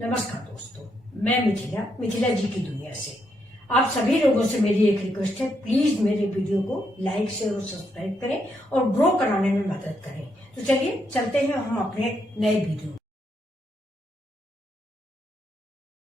नमस्कार दोस्तों, मैं मिथिला जी की दुनिया से। आप सभी लोगों से मेरी एक रिक्वेस्ट है, प्लीज मेरे वीडियो को लाइक शेयर और सब्सक्राइब करें और ग्रो कराने में मदद करें। तो चलिए चलते हैं हम अपने नए video.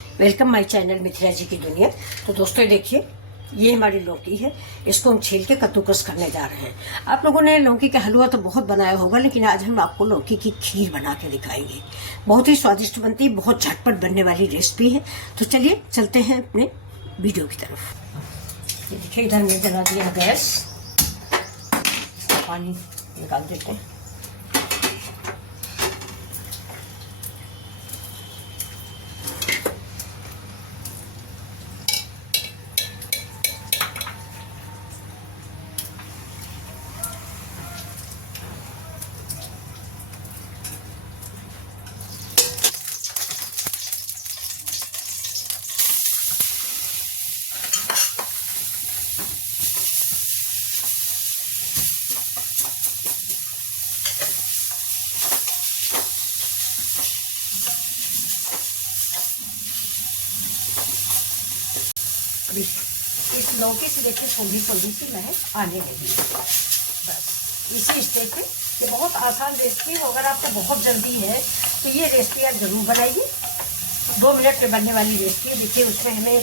Welcome my channel Mithila ji की दुनिया। तो दोस्तों देखिए, ये हमारी लौकी है, इसको हम छील के कद्दूकस करने जा रहे हैं। आप लोगों ने लौकी का हलवा तो बहुत बनाया होगा, लेकिन आज हम आपको लौकी की खीर बना के दिखाएंगे। बहुत ही स्वादिष्ट बनती है, बहुत झटपट बनने वाली रेसिपी है। तो चलिए चलते हैं अपने वीडियो की तरफ। ये देखिए, इधर में जला दिया गैस, पानी निकाल देते हैं। इस लौकी से देखिए थोड़ी थोड़ी सी महक आने लगी। बस इसी स्टेज पे ये बहुत आसान रेसिपी है। अगर आपको बहुत जल्दी है तो ये रेसिपी आप जरूर बनाइए। 2 मिनट में बनने वाली रेसिपी है। देखिए, उसमें हमें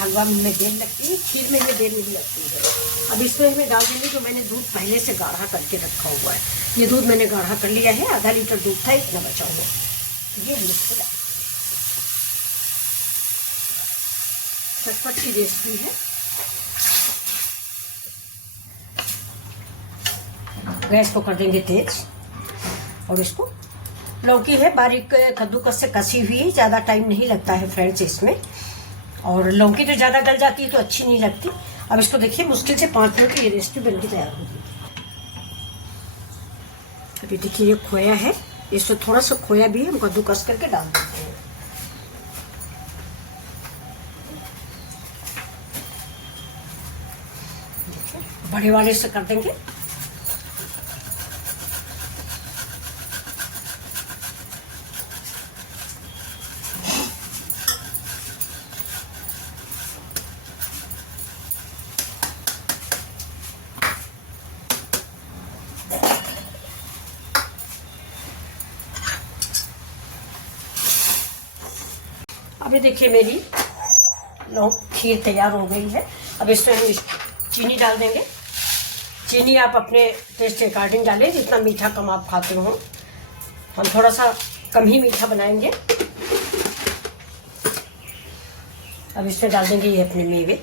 हलवा में देर लगती है, खीर में हमें देर नहीं लगती है। अब इसमें हमें डाल देंगे जो मैंने दूध पहले से गाढ़ा करके रखा हुआ है। ये दूध मैंने गाढ़ा कर लिया है, आधा लीटर दूध था, इतना बचा हुआ। ये मिक्स चटपट की रेसिपी है। गैस को कर देंगे तेज और इसको, लौकी है बारीक कद्दूकस से कसी हुई, ज़्यादा टाइम नहीं लगता है फ्रेंड्स इसमें। और लौकी तो ज़्यादा गल जाती है तो अच्छी नहीं लगती। अब इसको देखिए, मुश्किल से 5 मिनट ये रेसिपी बनके तैयार होगी। अभी देखिए, ये खोया है, इसमें थोड़ा सा खोया भी हम कद्दूकस करके डाल देते हैं। बड़े वाले से कर देंगे। अभी देखिए, मेरी खीर तैयार हो गई है। अब इसमें हम चीनी डाल देंगे। चीनी आप अपने टेस्ट के अकॉर्डिंग डालें, जितना मीठा कम आप खाते हो। हम थोड़ा सा कम ही मीठा बनाएंगे। अब इसमें डाल देंगे ये अपने मेवे।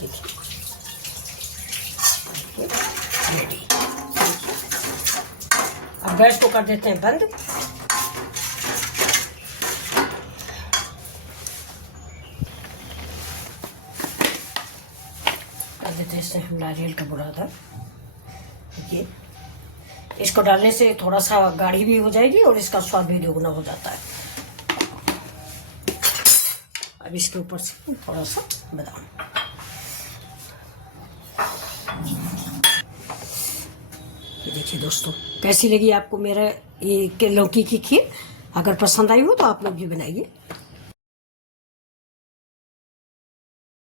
देखिए रेडी। अब गैस को कर देते हैं बंद। जैसे हम नारियल का बुरादा, देखिए इसको डालने से थोड़ा सा गाढ़ी भी हो जाएगी और इसका स्वाद भी दोगुना हो जाता है। अब इसके ऊपर से थोड़ा सा बादाम। ये देखिए दोस्तों, कैसी लगी आपको मेरा ये लौकी की खीर? अगर पसंद आई हो तो आप लोग भी बनाइए।